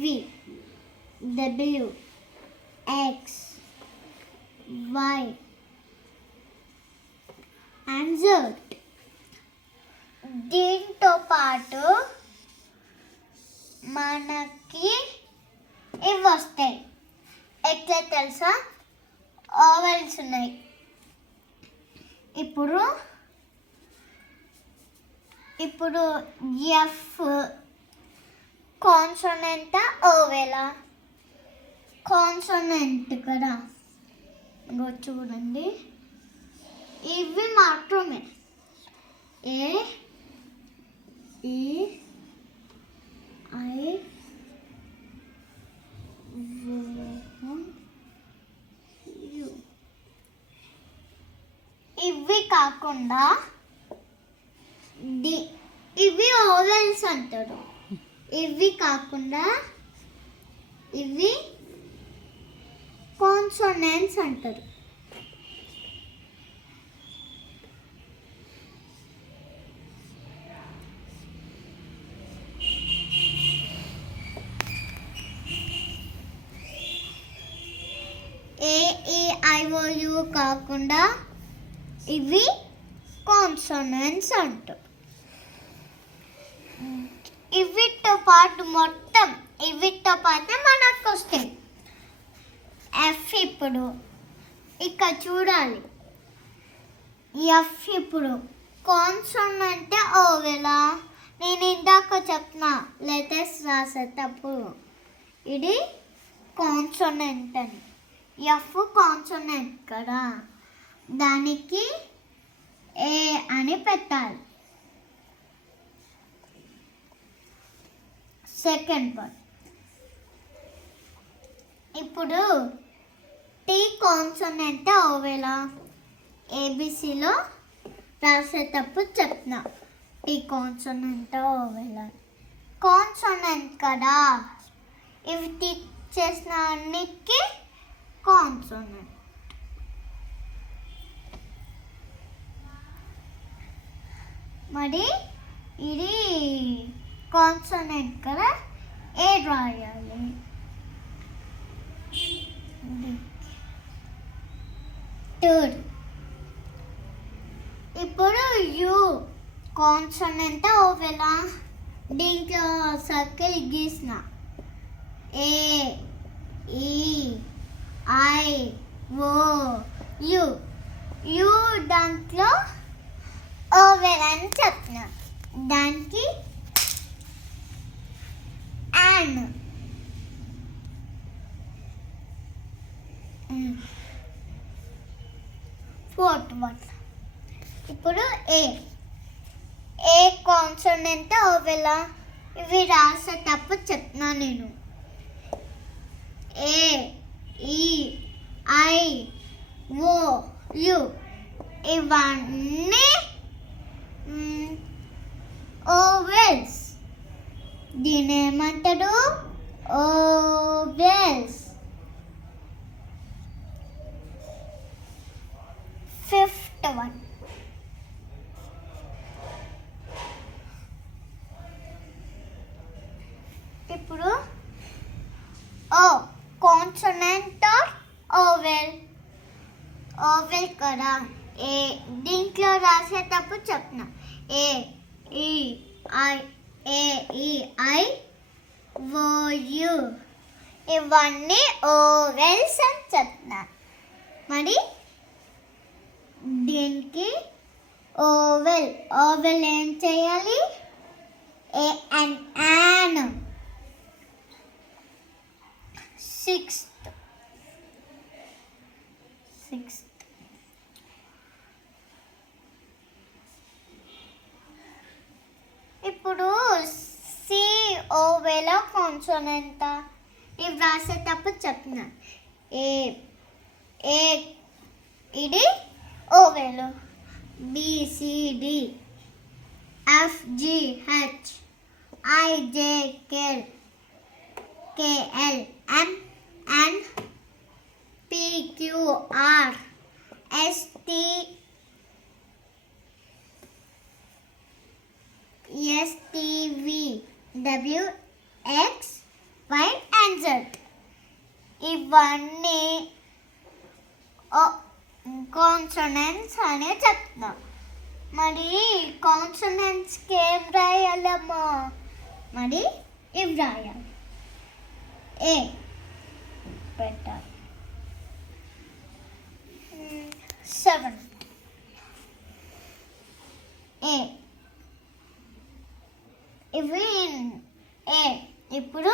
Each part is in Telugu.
V W X Y and Z. దీంతో పాటు మనకి ఇవి వస్తాయి. ఎట్లా తెలుసా? ఓవెల్స్ ఉన్నాయి. ఇప్పుడు ఎఫ్ కాన్సోనెంట్ ఓవెలా? కాన్సోనెంట్ కదా. ఇంకో చూడండి, ఇవి మాత్రమే ఏ ఈ ఐ యు. ఇవి కాకుండా ఇవి ఓవెల్స్ అంటారు. ఇవి కాకుండా ఇవి కాన్సోనెంట్స్ అంటారు. ఏ ఈ ఐ ఓ యు కాకుండా ఇవి కాన్సోనెంట్స్ అంటారు. ఇవితో పాటు మొత్తం ఇవితో పాటు మనకు వస్తాయి. ఎఫ్ ఇప్పుడు ఇక్కడ చూడాలి. ఎఫ్ ఇప్పుడు కాన్సోనెంట్ ఓవెలా? నేను ఇందాక చెప్పిన లెటర్స్ రాసేటప్పుడు ఇది కాన్సోనెంట్ అని. ఎఫ్ కాన్సోనెంట్ కదా, దానికి ఏ అని పెట్టాలి. Second part. ఇప్పుడు టీ కాన్సోనెంట్ ఓవెలా? ఏబిసిలో రాసేటప్పుడు చెప్తున్నా టీ కాన్సోనెంట్ ఓవెలా. కాన్సోనెంట్ కదా, ఇవి చేసిన అన్నిటికీ కాన్సోనెంట్. మరి ఇది కాన్సోనెంట్ కదా, ఏ రాయాలి? థర్డ్. ఇప్పుడు యు కాన్సోనెంట్ ఓవెలా? దీంట్లో సర్కిల్ గీసిన ఏ E I O you. You దాంట్లో ఓవెల్ అని చెప్పిన, దానికి యాన్. Fourth one. ఇప్పుడు ఏ కాన్సోనెంట్ ఓవెలా? ఇవి రాసేటప్పుడు చెప్తున్నా నేను. ఏ ఈ ఐ ఓ యు ఇవన్నీ ఓవెల్స్. దీని ఏమంటారు? ఓవెల్స్. Fifth one. ఇప్పుడు ఓ కాన్సోనెంట్ ఓవెల్? ఓవెల్ కదా, ఏ దీంట్లో రాసేటప్పుడు చెప్తున్నా A E I O U ఇవన్నీ ఓవెల్స్ అని చెప్తున్నా. మరి దీనికి ఓవెల్ ఏం చేయాలి? A and an. సిక్స్త్. ఇప్పుడు సి ఓవెలా కాన్సోనెంట్? ఇవి రాసేటప్పుడు చెప్పిన ఏ ఇది vowel, B C D F G H I J K L M N P Q R S T S T V W X Y ఇవన్నీ కాన్సనెంట్స్ అనే చెప్తున్నా. మరి కాన్సనెంట్స్కి ఏం రాయాలమ్మా? మరి ఇవి రాయాలి. ఏ పెట్టాలి. 7 ఏ. ఇవి ఏ. ఇప్పుడు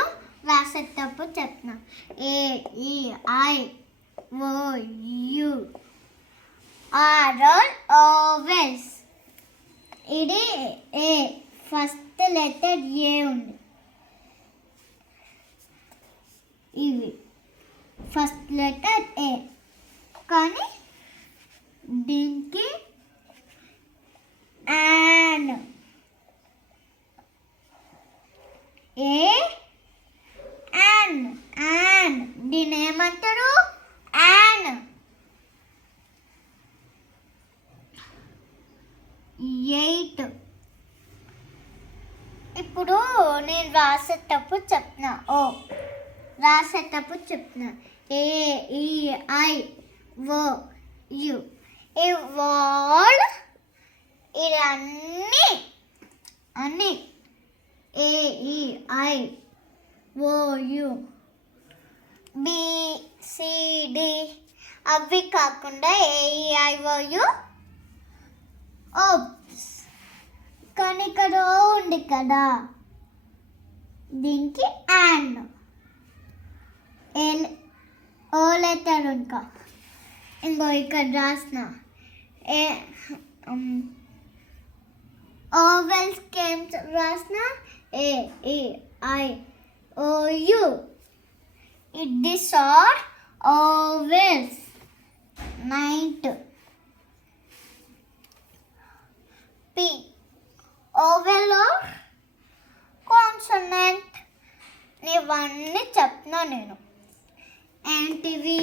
రాసేటప్పుడు చెప్తున్నా. A E I O U are vowels. ఇది ఏ. ఫస్ట్ లెటర్ ఏ ఉంది. ఇవి ఫస్ట్ లెటర్ ఏ. కానీ దీనికి యాన్. A an. యాన్ దీని ఏమంటారు? యాన్. 8. ఇప్పుడు నేను రాసేటప్పుడు చెప్తున్నా. రాసేటప్పుడు చెప్తున్నా. A E I O you. ఇవాళ ఇవన్నీ అన్నీ A E I O U B C D అవి కాకుండా ఏ E I O you ops. కానీ ఇక్కడ ఓ ఉంది కదా, దీనికి యాన్. ఓ లెటర్ ఇంకా ఇంకో ఇక్కడ రాసిన. ఏ ఓవెల్స్కి ఏం రాసిన? A E I O U. This are vowels. 9. P vowel or consonant. ఇవన్నీ చెప్తున్నా నేను. ఏంటివి?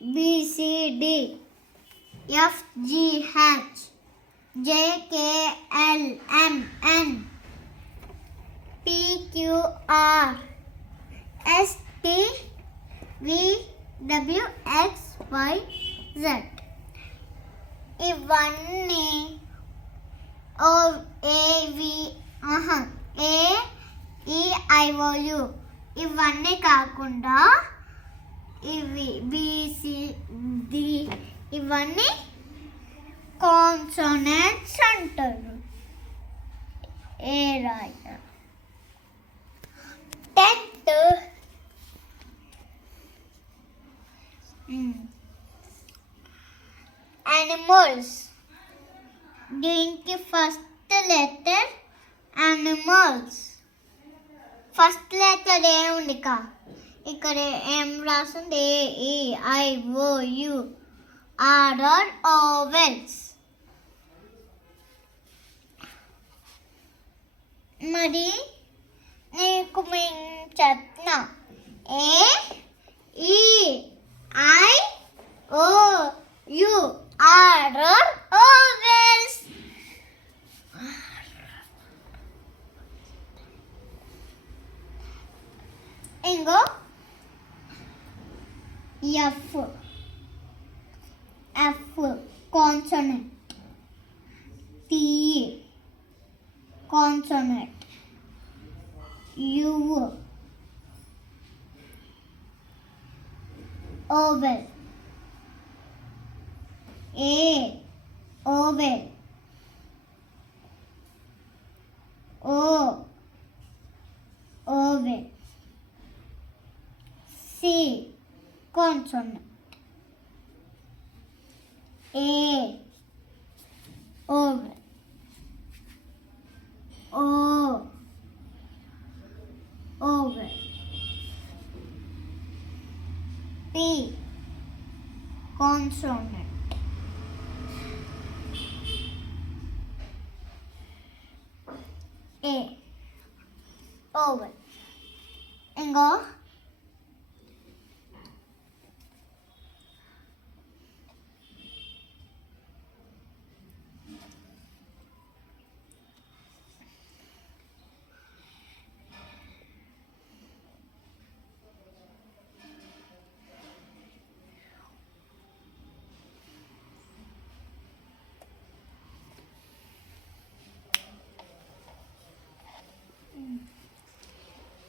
BCD FGH JKLMN PQR STVWXYZ. ఇవన్నీ AEIOU. ఇవన్నీ కాకుండా ఇవి BCD ఇవన్నీ కాన్సనెంట్స్ అంటారు. ఏ రాయ. 10th animals. దీనికి first letter animals. First letter ఏముంది ఇక్కడ ఏం రాసింది? AEIOU are vowels. మరి నీకు మేము చెప్తున్నా. AEIOU are vowels. ఇంకో F consonant. T consonant. U oval. A oval. O oval. C consonant. A oval. O oval. P consonant. A oval. ఇంకో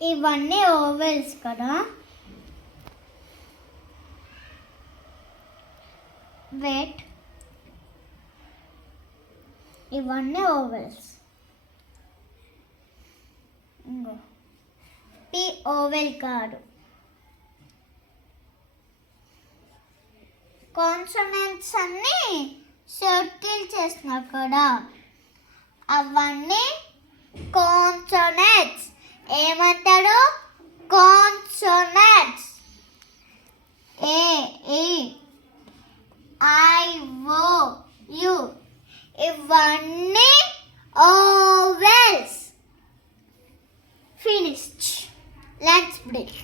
ఇవన్నీ ఓవెల్స్ కదా. వెయిట్, ఇవన్నీ ఓవెల్స్. ఇంకో పి ఓవెల్ కాదు. కాన్సోనెంట్స్ అన్నీ సర్కిల్ చేస్తున్నారు కదా, అవన్నీ కాన్సోనెంట్స్. ఏమంటారు? Consonants. A, E, I, O, U ఇవన్నీ ఓవెల్స్. ఫినిష్డ్. Let's break.